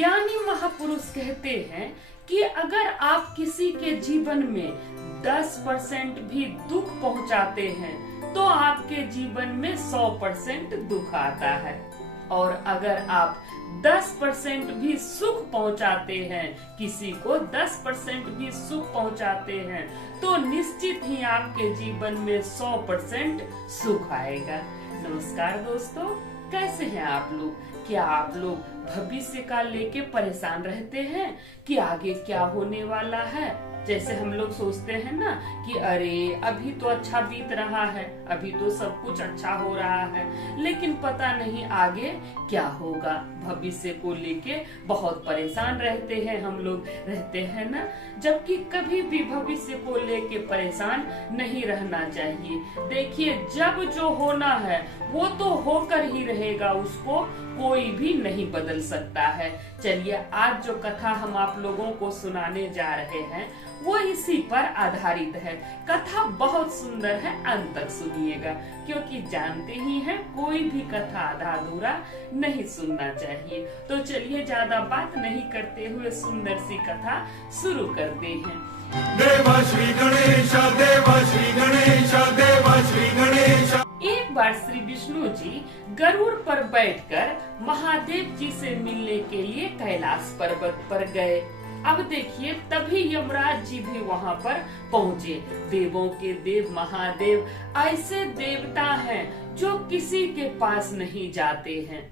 ज्ञानी महापुरुष कहते हैं कि अगर आप किसी के जीवन में 10% भी दुख पहुंचाते हैं तो आपके जीवन में 100% दुख आता है, और अगर आप 10% भी सुख पहुंचाते हैं, किसी को 10% भी सुख पहुंचाते हैं, तो निश्चित ही आपके जीवन में 100% सुख आएगा। नमस्कार दोस्तों, कैसे हैं आप लोग? क्या आप लोग भविष्य का लेके परेशान रहते हैं कि आगे क्या होने वाला है? जैसे हम लोग सोचते हैं ना कि अरे अभी तो अच्छा बीत रहा है, अभी तो सब कुछ अच्छा हो रहा है, लेकिन पता नहीं आगे क्या होगा। भविष्य को लेके बहुत परेशान रहते हैं हम लोग, रहते हैं ना, जबकि कभी भी भविष्य को लेके परेशान नहीं रहना चाहिए। देखिए, जब जो होना है वो तो होकर ही रहेगा, उसको कोई भी नहीं बदल सकता है। चलिए, आज जो कथा हम आप लोगों को सुनाने जा रहे हैं वो इसी पर आधारित है। कथा बहुत सुंदर है, अंत तक सुनिएगा, क्योंकि जानते ही हैं कोई भी कथा आधा अधूरा नहीं सुनना चाहिए। तो चलिए, ज्यादा बात नहीं करते हुए सुंदर सी कथा शुरू करते हैं। देवा श्री गणेश, देवा श्री गणेश, देवा श्री गणेश। एक बार श्री विष्णु जी गरुड़ पर बैठकर महादेव जी से मिलने के लिए कैलाश पर्वत पर गए। अब देखिए, तभी यमराज जी भी वहाँ पर पहुँचे। देवों के देव महादेव ऐसे देवता हैं जो किसी के पास नहीं जाते हैं,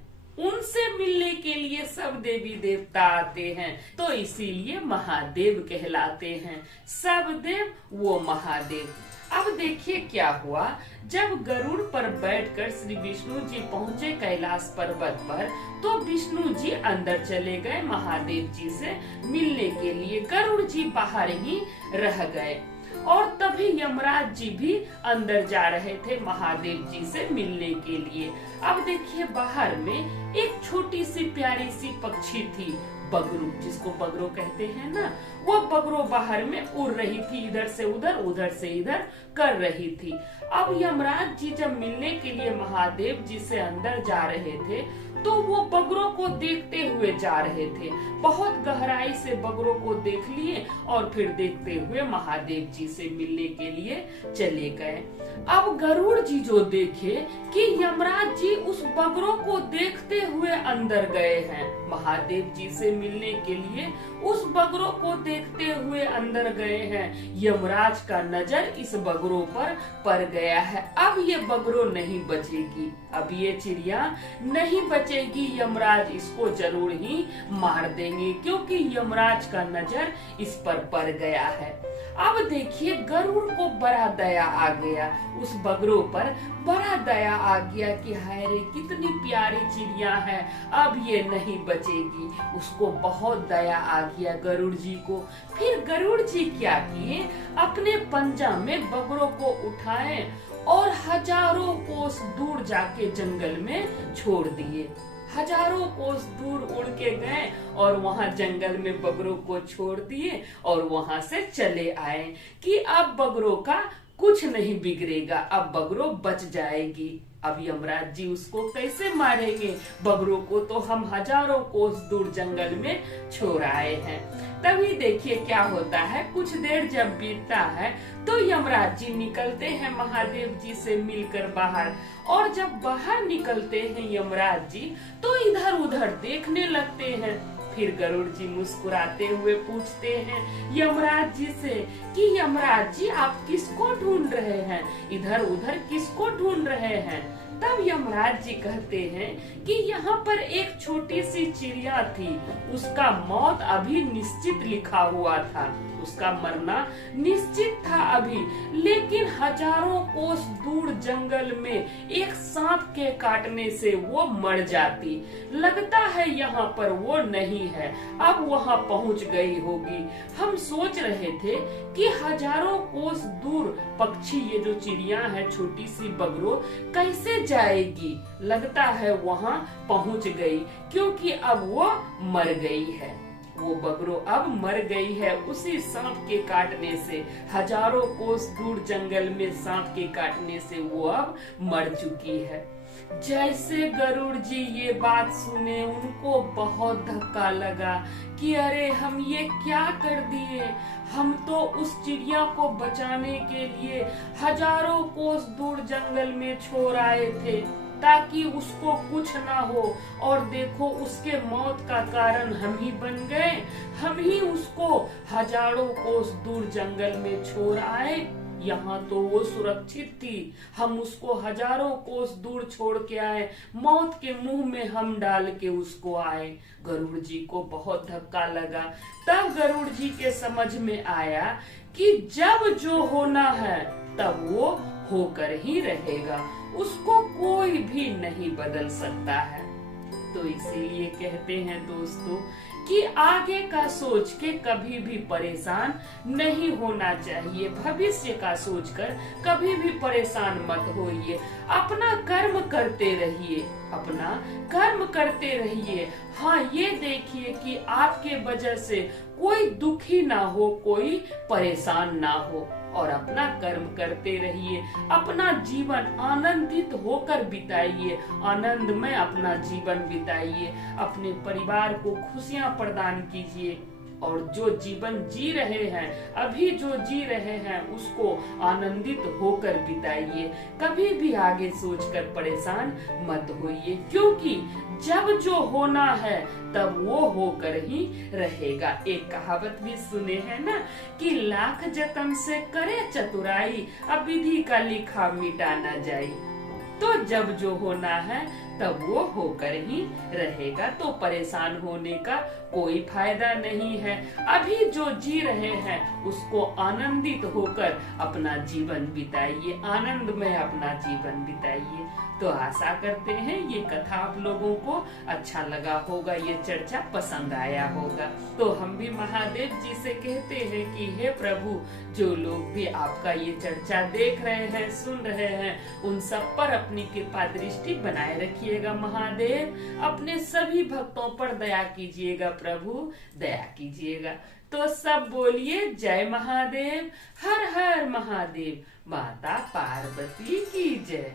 उनसे मिलने के लिए सब देवी देवता आते हैं, तो इसीलिए महादेव कहलाते हैं। सब देव वो महादेव। अब देखिए क्या हुआ, जब गरुड़ पर बैठकर श्री विष्णु जी पहुँचे कैलाश पर्वत पर, तो विष्णु जी अंदर चले गए महादेव जी से मिलने के लिए। गरुड़ जी बाहर ही रह गए, और तभी यमराज जी भी अंदर जा रहे थे महादेव जी से मिलने के लिए। अब देखिए, बाहर में एक छोटी सी प्यारी सी पक्षी थी, बगरू, जिसको बगरो कहते हैं ना, वो बगरो बाहर में उड़ रही थी, इधर से उधर उधर से इधर कर रही थी। अब यमराज जी जब मिलने के लिए महादेव जी से अंदर जा रहे थे, तो वो बगरों को देखते हुए जा रहे थे। बहुत गहराई से बगरों को देख लिए और फिर देखते हुए महादेव जी से मिलने के लिए चले गए। अब गरुड़ जी जो देखे कि यमराज जी उस बगरों को देखते हुए अंदर गए हैं, महादेव जी से मिलने के लिए उस बगरों को देखते हुए अंदर गए हैं। यमराज का नजर इस बगरों पर पड़ गया है। अब ये बगरों नहीं बचेगी, अब ये चिड़िया नहीं बचेगी। यमराज इसको जरूर ही मार देंगे, क्योंकि यमराज का नजर इस पर पड़ गया है। अब देखिए, गरुड़ को बड़ा दया आ गया, उस बगरों पर बड़ा दया आ गया कि हाय रे, कितनी प्यारी चिड़िया है, अब ये नहीं बचेगी। उसको बहुत दया आ गया गरुड़ जी को। फिर गरुड़ जी क्या किए, अपने पंजा में बगरों को उठाए और हजारों कोस दूर जाके जंगल में छोड़ दिए। हजारों कोस दूर उड़ के गए और वहाँ जंगल में बगरों को छोड़ दिए और वहाँ से चले आए कि अब बगरों का कुछ नहीं बिगड़ेगा, अब बगरों बच जाएगी। अब यमराज जी उसको कैसे मारेंगे? बगरों को तो हम हजारों कोस दूर जंगल में छोड़ आए हैं। तभी देखिए क्या होता है, कुछ देर जब बीतता है तो यमराज जी निकलते हैं महादेव जी से मिलकर बाहर, और जब बाहर निकलते हैं यमराज जी तो इधर उधर देखने लगते हैं। फिर गरुड़ जी मुस्कुराते हुए पूछते हैं यमराज जी से कि यमराज जी, आप किसको ढूंढ रहे हैं, इधर उधर किसको ढूंढ रहे हैं? तब यमराज जी कहते हैं कि यहाँ पर एक छोटी सी चिड़िया थी, उसका मौत अभी निश्चित लिखा हुआ था, उसका मरना निश्चित था अभी, लेकिन हजारों कोस दूर जंगल में एक सांप के काटने से वो मर जाती। लगता है यहाँ पर वो नहीं है, अब वहाँ पहुँच गई होगी। हम सोच रहे थे कि हजारों कोस दूर पक्षी, ये जो चिड़िया है छोटी सी बगरो, कैसे जाएगी? लगता है वहाँ पहुँच गई, क्योंकि अब वो मर गई है। वो बगरो अब मर गई है उसी सांप के काटने से। हजारों कोस दूर जंगल में सांप के काटने से वो अब मर चुकी है। जैसे गरुड़ जी ये बात सुने उनको बहुत धक्का लगा कि अरे हम ये क्या कर दिए। हम तो उस चिड़िया को बचाने के लिए हजारों कोस दूर जंगल में छोड़ आए थे ताकि उसको कुछ ना हो, और देखो उसके मौत का कारण हम ही बन गए। हम ही उसको हजारों कोस दूर जंगल में छोड़ आए। यहाँ तो वो सुरक्षित थी, हम उसको हजारों कोस दूर छोड़ के आए, मौत के मुंह में हम डाल के उसको आए। गरुड़ जी को बहुत धक्का लगा। तब गरुड़ जी के समझ में आया कि जब जो होना है तब वो होकर ही रहेगा, उसको कोई भी नहीं बदल सकता है। तो इसीलिए कहते हैं दोस्तों कि आगे का सोच के कभी भी परेशान नहीं होना चाहिए। भविष्य का सोचकर कभी भी परेशान मत होइए। अपना कर्म करते रहिए, अपना कर्म करते रहिए। हाँ, ये देखिए कि आपके वजह से कोई दुखी ना हो, कोई परेशान ना हो, और अपना कर्म करते रहिए। अपना जीवन आनंदित होकर बिताइए, आनंद में अपना जीवन बिताइए। अपने परिवार को खुशियां प्रदान कीजिए, और जो जीवन जी रहे हैं, अभी जो जी रहे हैं, उसको आनंदित होकर बिताइए। कभी भी आगे सोचकर परेशान मत होइए, क्योंकि जब जो होना है तब वो होकर ही रहेगा। एक कहावत भी सुने हैं ना कि लाख जतन से करे चतुराई, अब विधि का लिखा मिटा न जाई। तो जब जो होना है तब वो होकर ही रहेगा, तो परेशान होने का कोई फायदा नहीं है। अभी जो जी रहे हैं उसको आनंदित होकर अपना जीवन बिताइए, आनंद में अपना जीवन बिताइए। तो आशा करते हैं ये कथा आप लोगों को अच्छा लगा होगा, ये चर्चा पसंद आया होगा। तो हम भी महादेव जी से कहते हैं कि हे प्रभु, जो लोग भी आपका ये चर्चा देख रहे हैं, सुन रहे हैं, उन सब पर अपनी कृपा दृष्टि बनाए रखिएगा महादेव। अपने सभी भक्तों पर दया कीजिएगा प्रभु, दया कीजिएगा। तो सब बोलिए जय महादेव, हर हर महादेव, माता पार्वती की जय।